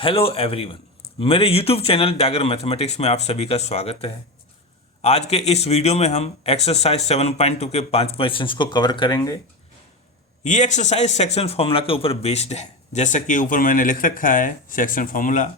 Hello everyone, मेरे YouTube channel Dagar mathematics में आप सभी का स्वागत है। आज के इस वीडियो में हम एक्सरसाइज 7.2 के 5 क्वेश्चंस को कवर करेंगे। ये एक्सरसाइज सेक्शन फार्मूला के ऊपर बेस्ड है। जैसा कि ऊपर मैंने लिख रखा है सेक्शन फार्मूला,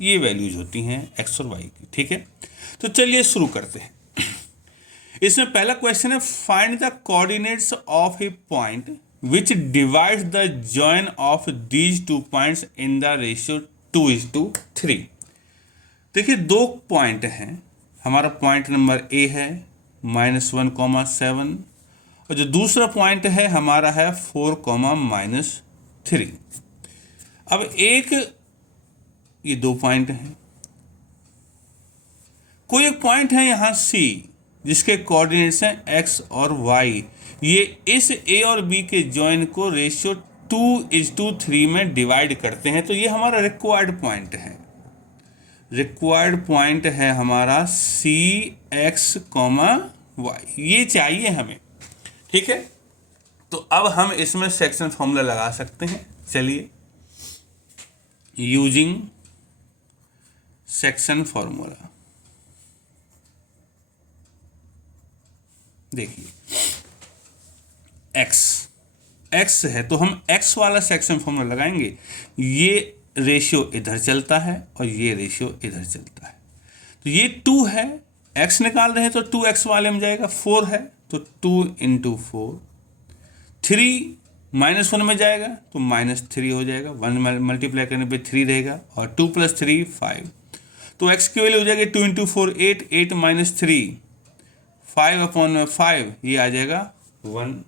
ये वैल्यूज होती हैं एक्स और वाई की। ठीक है, तो चलिए शुरू करते हैं। इसमें पहला क्वेश्चन है, find the coordinates of A point which divides the join of these two points in the ratio 2:3। देखिए दो पॉइंट हैं, हमारा पॉइंट नंबर ए है -1,7 और जो दूसरा पॉइंट है हमारा है 4,-3। अब एक ये दो पॉइंट हैं, कोई एक पॉइंट है यहाँ सी जिसके कोऑर्डिनेट्स हैं एक्स और वाई। ये इस ए और बी के जॉइन को रेशियो 2:3 में डिवाइड करते हैं। तो ये हमारा रिक्वायर्ड पॉइंट है। रिक्वायर्ड पॉइंट है हमारा सी एक्स कॉमा वाई, ये चाहिए हमें। ठीक है, तो अब हम इसमें सेक्शन फॉर्मूला लगा सकते हैं। चलिए, यूजिंग सेक्शन फॉर्मूला, देखिए एक्स है तो हम एक्स वाला सेक्शन फॉर्मूला लगाएंगे। ये रेशियो इधर चलता है और ये रेशियो इधर चलता है। तो ये 2 है, एक्स निकाल रहे हैं तो 2x वाले में जाएगा। 4 है तो 2 × 4। 3 -1 में जाएगा तो -3 हो जाएगा। 1 मल्टीप्लाई करने पे 3 रहेगा और 2 + 3 5। तो x की वैल्यू हो जाएगी 2 × 4 8, 8 - 3 5/5, ये आ जाएगा 1।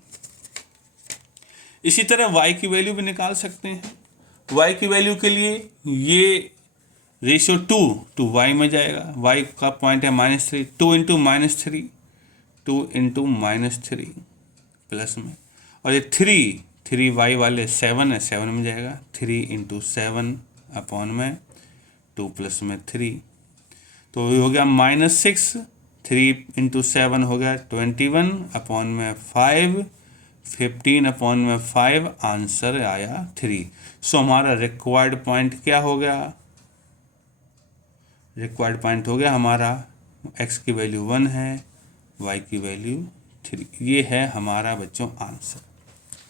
इसी तरह y की वैल्यू भी निकाल सकते हैं। y की वैल्यू के लिए ये रेशियो 2 टू y में जाएगा। y का पॉइंट है -3, 2 × -3, 2 × -3 प्लस में, और ये 3 y वाले 7 है, 7 में जाएगा। 3 × 7/में 2 प्लस में 3, तो ये हो गया -6। 3 × 7 हो गया 21/5, 15/5, आंसर आया 3। सो हमारा रिक्वायर्ड पॉइंट क्या हो गया? रिक्वायर्ड पॉइंट हो गया हमारा x की वैल्यू 1 है, y की वैल्यू 3। ये है हमारा बच्चों आंसर।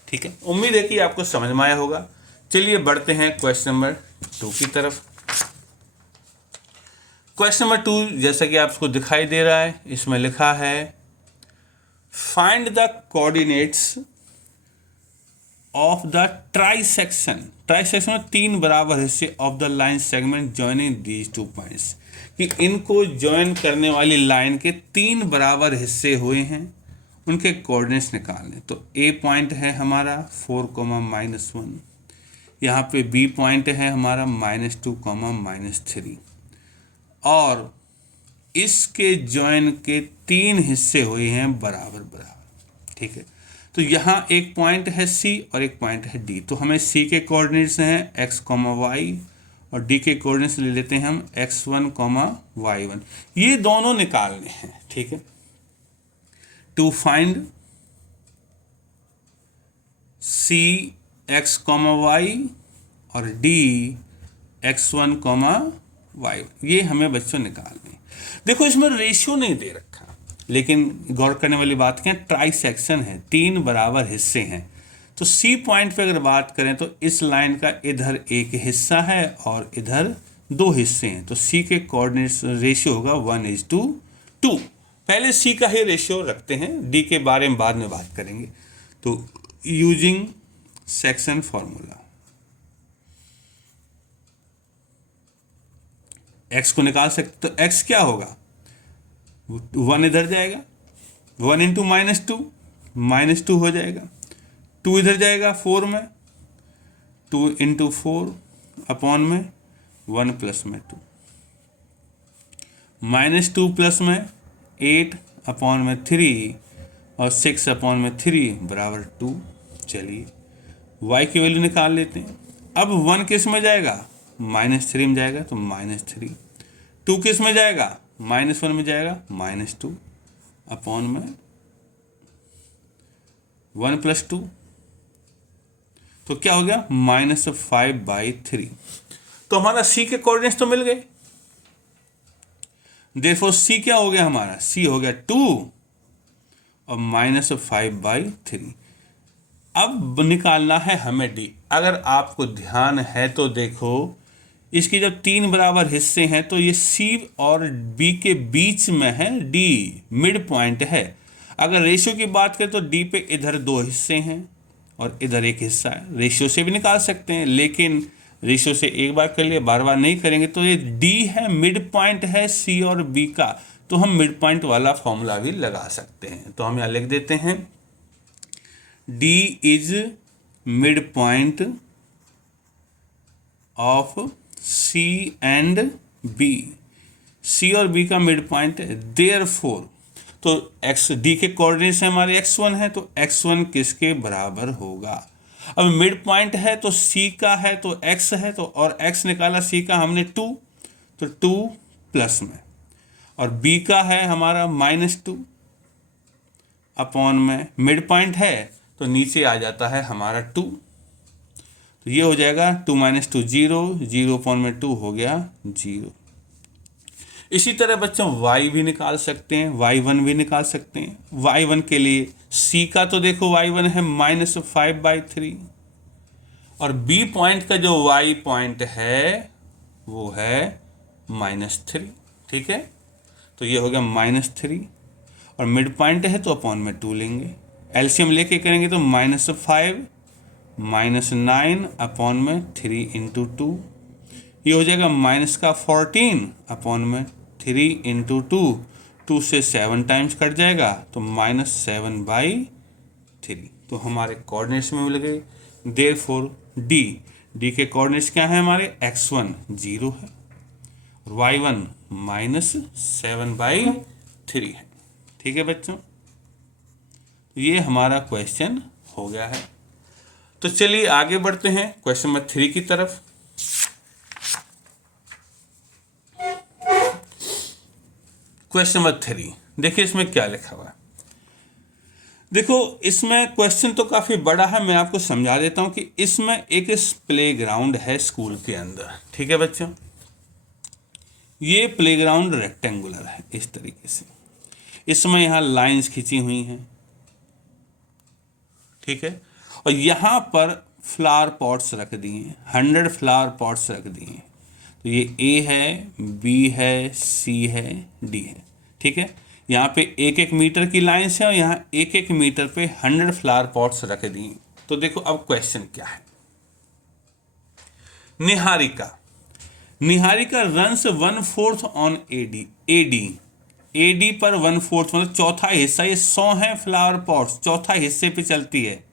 ठीक है, उम्मीद है कि आपको समझ में आया होगा। चलिए बढ़ते हैं क्वेश्चन नंबर 2 की तरफ। क्वेश्चन नंबर 2 जैसा कि आपको दिखाई दे रहा है, इसमें लिखा है find the coordinates of the trisection. Trisection में 3 बराबर हिस्से of the line segment joining these 2 points, कि इनको जॉइन करने वाली लाइन के 3 बराबर हिस्से हुए हैं, उनके कोऑर्डिनेट्स निकालने। तो ए पॉइंट है हमारा 4,-1, यहाँ पे बी पॉइंट है हमारा -2,-3, और इसके जॉइन के 3 हिस्से हुए हैं बराबर बराबर। ठीक है, तो यहाँ एक पॉइंट है सी और एक पॉइंट है डी। तो हमें सी के कोऑर्डिनेट्स हैं x, y, और डी के कोऑर्डिनेट्स ले लेते हैं हम x1, y1। ये दोनों निकालने हैं। ठीक है, to find C x, y और डी x1, y, ये हमें बच्चों निकालने। देखो इसमें रेशियो नहीं दे रखा, लेकिन गौर करने वाली बात क्या, ट्राई सेक्शन है, 3 बराबर हिस्से हैं। तो सी पॉइंट पे अगर बात करें तो इस लाइन का इधर एक हिस्सा है और इधर 2 हिस्से हैं। तो सी के कोऑर्डिनेट्स रेशियो होगा 1:2। पहले सी का ही रेशियो रखते हैं, डी के बारे में बाद में बात करेंगे। तो यूजिंग सेक्शन फॉर्मूला, x को निकाल सकते, तो x क्या होगा, 1 इधर जाएगा, 1 × -2 हो जाएगा, 2 इधर जाएगा 4 में, 2 × 4/में 1 प्लस में 2, -2 प्लस में 8/3 और 6/3 बराबर 2। चलिए y की वैल्यू निकाल लेते हैं। अब 1 किस में जाएगा, -3 में जाएगा, तो -3। 2 किस में जाएगा, -1 में जाएगा, -2/में 1 + 2, तो क्या हो गया, -5/3। तो हमारा सी के कोऑर्डिनेट्स तो मिल गए। देयरफॉर सी क्या हो गया हमारा, सी हो गया 2 और -5/3। अब निकालना है हमें डी। अगर आपको ध्यान है तो देखो, इसके जब 3 बराबर हिस्से हैं तो ये सी और बी के बीच में है, डी मिड पॉइंट है। अगर रेशियो की बात करें तो डी पे इधर 2 हिस्से हैं और इधर एक हिस्सा है। रेशियो से भी निकाल सकते हैं, लेकिन रेशियो से एक बार कर लिए, बार बार नहीं करेंगे। तो ये डी है, मिड पॉइंट है सी और बी का, तो हम मिड पॉइंट वाला फॉर्मूला भी लगा सकते हैं। तो हम यहाँ लिख देते हैं D is mid point of C and B. C और बी का मिड पॉइंट है, देयरफॉर तो एक्स डी के कोऑर्डिनेट्स हमारे x1 है, तो x1 किसके बराबर होगा। अब मिड पॉइंट है तो c का है तो x है, तो और x निकाला c का हमने 2, तो 2 प्लस में, और b का है हमारा -2 अपॉन में, मिड पॉइंट है तो नीचे आ जाता है हमारा 2, तो ये हो जाएगा 2 - 2 0, 0 अपॉन में 2 हो गया 0। इसी तरह बच्चों y भी निकाल सकते हैं, y1 भी निकाल सकते हैं। y1 के लिए c का तो देखो y1 है -5/3, और b पॉइंट का जो y पॉइंट है वो है -3, ठीक है। तो ये हो गया -3, और मिड पॉइंट है तो अपॉन में 2 लेंगे, एलसीएम लेके करेंगे तो -5 -9 अपॉन में 3 × 2, ये हो जाएगा -14 अपॉन में 3 × 2, 2 से 7 टाइम्स कट जाएगा तो -7/3। तो हमारे कोऑर्डिनेट्स में मिल गए। देयरफॉर डी के कोऑर्डिनेट्स क्या है हमारे, x1 0 है और y1 -7/3 है, ठीक है बच्चों। ये हमारा क्वेश्चन हो गया है। तो चलिए आगे बढ़ते हैं क्वेश्चन नंबर 3 की तरफ। क्वेश्चन नंबर 3 देखिए इसमें क्या लिखा हुआ है। देखो इसमें क्वेश्चन तो काफ़ी बड़ा है, मैं आपको समझा देता हूं कि इसमें एक प्लेग्राउंड है स्कूल के अंदर, ठीक है बच्चों। ये प्लेग्राउंड रेक्टेंगुलर है इस तरीके से, इसमें यहाँ लाइंस खींची हुई हैं, ठीक है, और यहाँ पर फ्लावर पॉट्स रख दिए हैं, 100 फ्लावर पॉट्स रख दिए हैं। तो ये A है, B है, C है, D है, ठीक है। यहाँ पे 1-1 मीटर की लाइन्स है और यहाँ 1-1 मीटर पे 100 फ्लावर पॉट्स रख दिए। तो देखो अब क्वेश्चन क्या है। निहारिका रन्स 1/4 ऑन AD पर 1/4 मतलब चौथा हिस्सा, ये 100 है फ्लावर पॉट्स, चौथा हिस्से पे चलती है।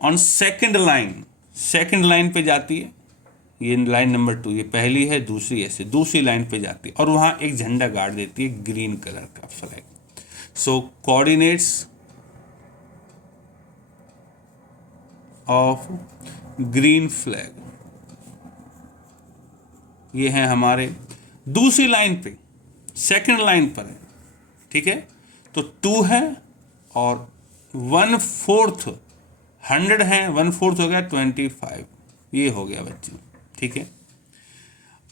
ऑन सेकंड लाइन पे जाती है, ये लाइन नंबर 2, ये पहली है, दूसरी ऐसे दूसरी लाइन पे जाती है, और वहाँ एक झंडा गाड़ देती है ग्रीन कलर का flag. So coordinates of green flag ये हैं हमारे दूसरी लाइन पे, सेकंड लाइन पर है, ठीक है। तो 2 है और 1/4 100 है, 1/4 हो गया 25, ये हो गया बच्चों, ठीक है।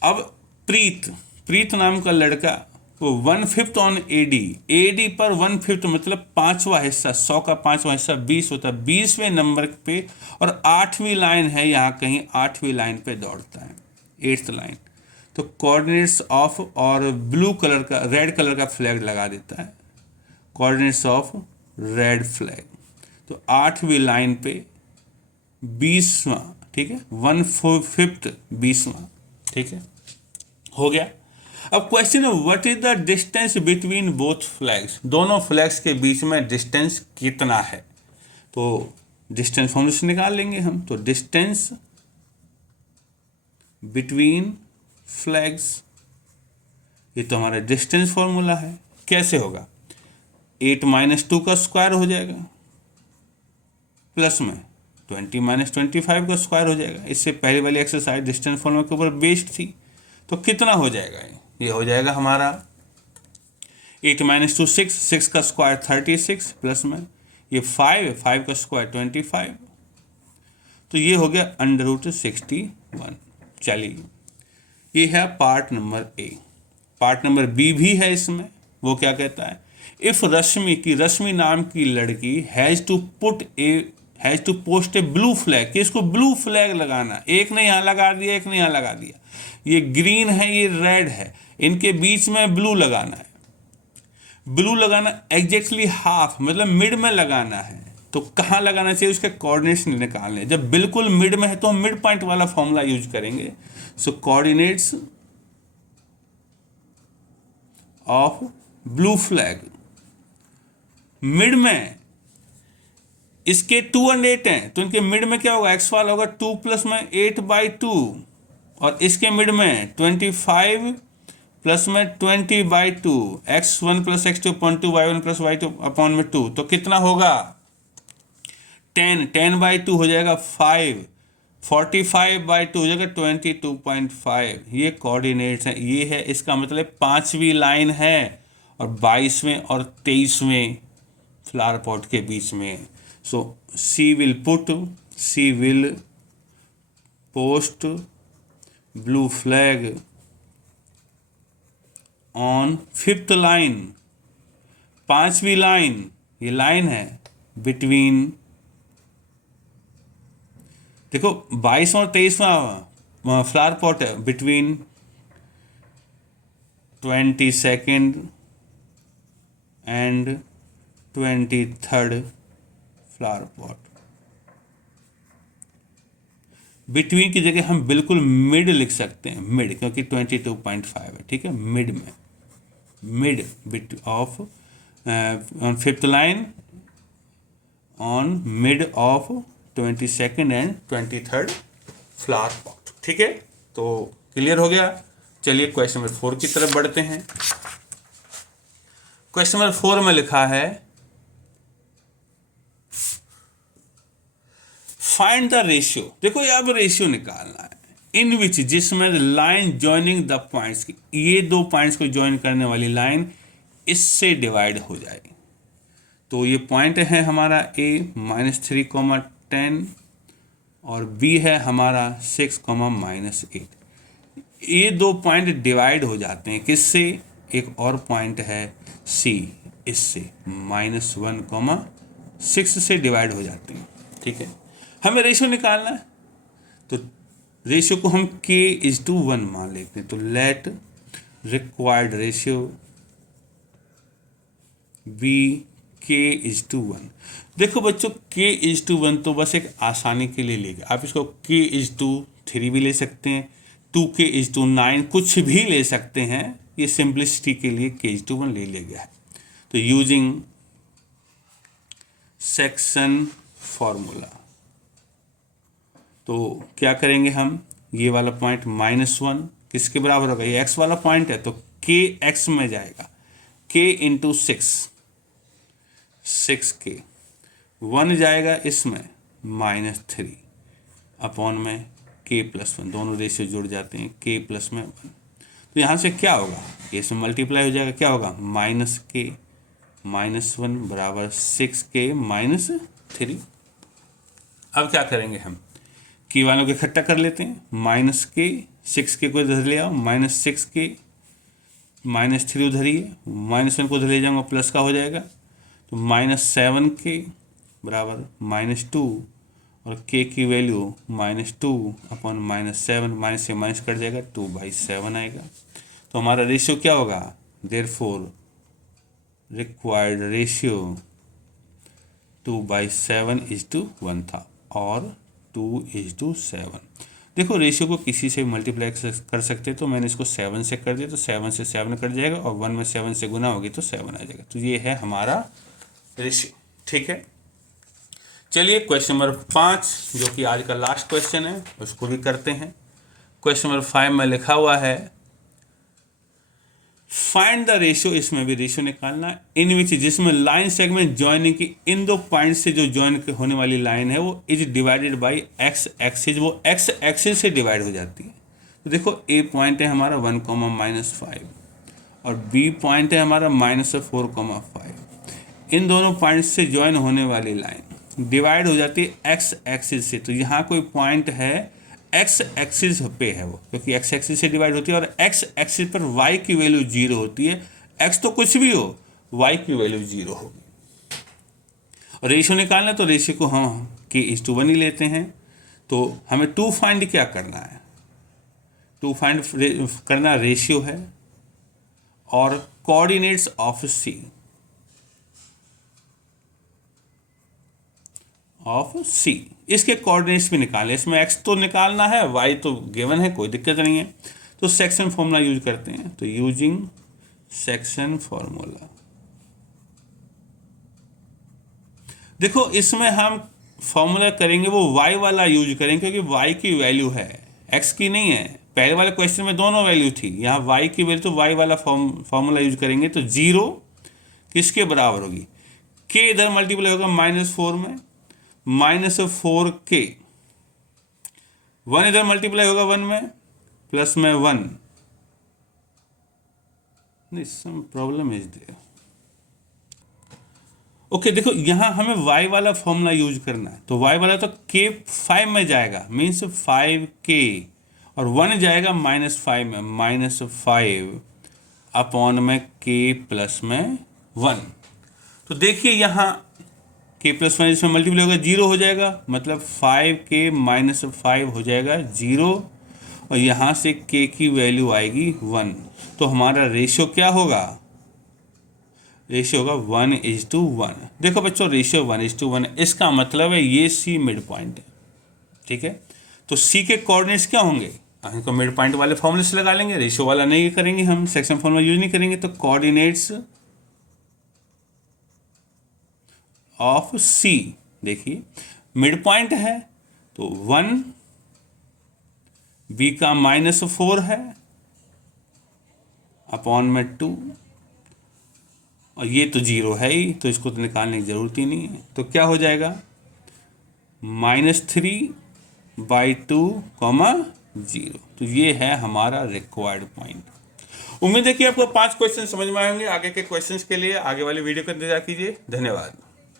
अब प्रीत नाम का लड़का वो 1/5 ऑन AD पर 1/5 मतलब 5वां हिस्सा, 100 का 5वां हिस्सा 20 होता है, 20वें नंबर पे, और 8वीं लाइन है यहाँ कहीं, 8वीं लाइन पे दौड़ता है, 8th लाइन। तो कोऑर्डिनेट्स ऑफ, और ब्लू कलर का, रेड कलर का फ्लैग लगा देता है, कोऑर्डिनेट्स ऑफ रेड फ्लैग। तो 8वीं लाइन पे 20वां, ठीक है, 1/5 20वां, ठीक है, हो गया। अब क्वेश्चन है what is the distance between both flags, दोनों फ्लैग्स के बीच में डिस्टेंस कितना है। तो डिस्टेंस फॉर्मूला से निकाल लेंगे हम। तो डिस्टेंस बिटवीन फ्लैग्स, ये तो हमारा डिस्टेंस फॉर्मूला है। कैसे होगा, 8 - 2 का स्क्वायर हो जाएगा, प्लस में 20 - 25 का स्क्वायर हो जाएगा। इससे पहले वाली एक्सरसाइज डिस्टेंस फॉर्मूला के ऊपर बेस्ड थी। तो कितना हो जाएगा, ये हो जाएगा हमारा 8 - 2 6 का स्क्वायर 36, प्लस में ये 5 का स्क्वायर 25, तो ये हो गया √61। चलिए, ये है part number A. Part number B भी है इसमें। वो क्या कहता है, इफ रश्मि नाम की लड़की has to post a blue flag, कि इसको ब्लू फ्लैग लगाना, एक ने यहाँ लगा दिया, एक ने यहाँ लगा दिया, ये ग्रीन है, ये रेड है, इनके बीच में ब्लू लगाना है। ब्लू लगाना एग्जैक्टली हाफ, मतलब मिड में लगाना है। तो कहाँ लगाना चाहिए, उसके कोऑर्डिनेट्स निकालने। जब बिल्कुल मिड में है तो हम मिड पॉइंट वाला फॉर्मूला यूज करेंगे। So coordinates of blue flag, mid में इसके 2 और 8 हैं, तो इनके मिड में क्या होगा, एक्स वाला होगा 2 प्लस में 8/2, और इसके मिड में 25 प्लस में 20/2, x1 plus x2 upon 2, y1 plus y2 upon में 2, तो कितना होगा 10/2 हो जाएगा 5, 45/2 हो जाएगा 22.5। ये कोऑर्डिनेट्स हैं, ये है, इसका मतलब 5वीं लाइन है और 22वें और 23वें फ्लावर पॉट के बीच में। So she will post blue flag on 5th line, 5वीं लाइन, ये लाइन है बिटवीन, देखो 22 और 23वां फ्लावर पॉट है, between 22nd and 23rd flower pot. Between की जगह हम बिल्कुल मिड लिख सकते हैं, मिड, क्योंकि 22.5 है, ठीक है, मिड में, mid bit of on 5th line, on mid of 22nd and 23rd flower pot, ठीक है। तो क्लियर हो गया। चलिए क्वेश्चन नंबर 4 की तरफ बढ़ते हैं। क्वेश्चन नंबर 4 में लिखा है, फाइंड द रेशियो। देखो ये अब रेशियो निकालना है, इन विच, जिसमें लाइन ज्वाइनिंग द पॉइंट्स, ये दो पॉइंट्स को ज्वाइन करने वाली लाइन इससे डिवाइड हो जाए। तो ये पॉइंट है हमारा a -3, 10 और b है हमारा 6, -8। ये दो पॉइंट डिवाइड हो जाते हैं किससे, एक और पॉइंट है c, इससे -1, 6 से डिवाइड हो जाते हैं, ठीक है। हमें रेशियो निकालना है, तो रेशियो को हम k/1 मान लेते हैं। तो late required ratio B k/1। देखो बच्चों, k/1 तो बस एक आसानी के लिए ले गए, आप इसको k/3 भी ले सकते हैं, 2k/9, कुछ भी ले सकते हैं, ये सिंपलिसिटी के लिए k/1 ले लिया गया है। तो यूजिंग सेक्शन फॉर्मूला, तो क्या करेंगे हम, ये वाला पॉइंट -1 किसके बराबर होगा, ये x वाला पॉइंट है, तो kx में जाएगा, k × 6k, 1 जाएगा इसमें -3 अपॉन में k+1, दोनों रेशियो जुड़ जाते हैं, k+1। तो यहाँ से क्या होगा, इसमें मल्टीप्लाई हो जाएगा, क्या होगा, -k -1 बराबर 6k -3। अब क्या करेंगे हम, की वालों को इकट्ठा कर लेते हैं, -k, 6k को इधर ले आओ, -6k, -3 उधर ही है, -1 को उधर ले जाऊंगा, प्लस का हो जाएगा, तो -7k बराबर -2, और k की वैल्यू -2 अपॉन -7, माइनस से माइनस कट जाएगा, 2/7 आएगा। तो हमारा रेशियो क्या होगा, देयरफॉर रिक्वायर्ड रेशियो 2/7:1 था, और 2:7। देखो रेशियो को किसी से मल्टीप्लाई कर सकते हैं, तो मैंने इसको 7 से कर दिया, तो 7 से 7 कट जाएगा, और 1 में 7 से गुना होगी तो 7 आ जाएगा। तो ये है हमारा रेशियो, ठीक है। चलिए क्वेश्चन नंबर 5, जो कि आज का लास्ट क्वेश्चन है, उसको भी करते हैं। क्वेश्चन नंबर 5 में लिखा हुआ है, फाइंड द रेशियो, इसमें भी रेशियो निकालना, इन विच, जिसमें लाइन सेगमेंट ज्वाइनिंग की इन दो पॉइंट से जो ज्वाइन होने वाली लाइन है वो is divided by x axis, वो एक्स एक्सिस से डिवाइड हो जाती है। तो देखो ए पॉइंट है हमारा 1, -5, और बी पॉइंट है हमारा -4, इन दोनों पॉइंट से ज्वाइन होने वाली लाइन डिवाइड हो जाती है एक्स एक्सिस से। तो यहाँ कोई पॉइंट है एक्स एक्सिस पे है वो, क्योंकि एक्स एक्सिस से डिवाइड होती है, और एक्स एक्सिस पर वाई की वैल्यू 0 होती है। एक्स तो कुछ भी हो, वाई की वैल्यू 0 होगी। और रेशियो निकालना, तो रेशियो को हम k/1 ही लेते हैं। तो हमें टू फाइंड क्या करना है, टू फाइंड करना रेशियो है और कोऑर्डिनेट्स ऑफ सी, इसके कोऑर्डिनेट्स भी निकालें। इसमें x तो निकालना है, y तो गिवन है, कोई दिक्कत नहीं है। तो सेक्शन फॉर्मूला यूज करते हैं। तो यूजिंग सेक्शन फॉर्मूला, देखो इसमें हम फॉर्मूला करेंगे वो y वाला यूज करेंगे, क्योंकि y की वैल्यू है, x की नहीं है। पहले वाले क्वेश्चन में दोनों वैल्यू थी, यहाँ y की वैल्यू, तो y वाला फॉर्मूला यूज करेंगे। तो 0 किसके बराबर होगी, k इधर मल्टीप्लाई होगा -4 में, -4k, 1 इधर मल्टीप्लाई होगा 1 में, प्लस में 1, नहीं some problem is there. Okay, देखो यहाँ हमें y वाला फॉर्मूला यूज करना है। तो y वाला तो k 5 में जाएगा, मीन्स 5k, और 1 जाएगा -5 में, -5 अपॉन में k प्लस में 1। तो देखिए यहाँ k प्लस 1 इसमें मल्टीप्लाई होगा, 0 हो जाएगा, मतलब 5k -5 हो जाएगा 0, और यहाँ से k की वैल्यू आएगी 1। तो हमारा रेशियो क्या होगा, रेशियो होगा 1:1। देखो बच्चों, रेशियो 1:1, इसका मतलब है ये C मिड पॉइंट है, ठीक है। तो C के कोऑर्डिनेट्स क्या होंगे, इनको मिड पॉइंट वाले फॉर्मूले से लगा लेंगे, रेशियो वाला नहीं करेंगे, हम सेक्शन फॉर्मूला यूज नहीं करेंगे। तो कोऑर्डिनेट्स ऑफ C, देखिए मिड पॉइंट है तो 1, B का -4 है अपॉन में 2, और ये तो 0 है ही, तो इसको तो निकालने की ज़रूरत ही नहीं है। तो क्या हो जाएगा, -3/2, 0। तो ये है हमारा रिक्वायर्ड पॉइंट। उम्मीद है कि आपको 5 क्वेश्चन समझ में आएंगे। आगे के क्वेश्चंस के लिए आगे वाली वीडियो का इंतजार कीजिए। धन्यवाद।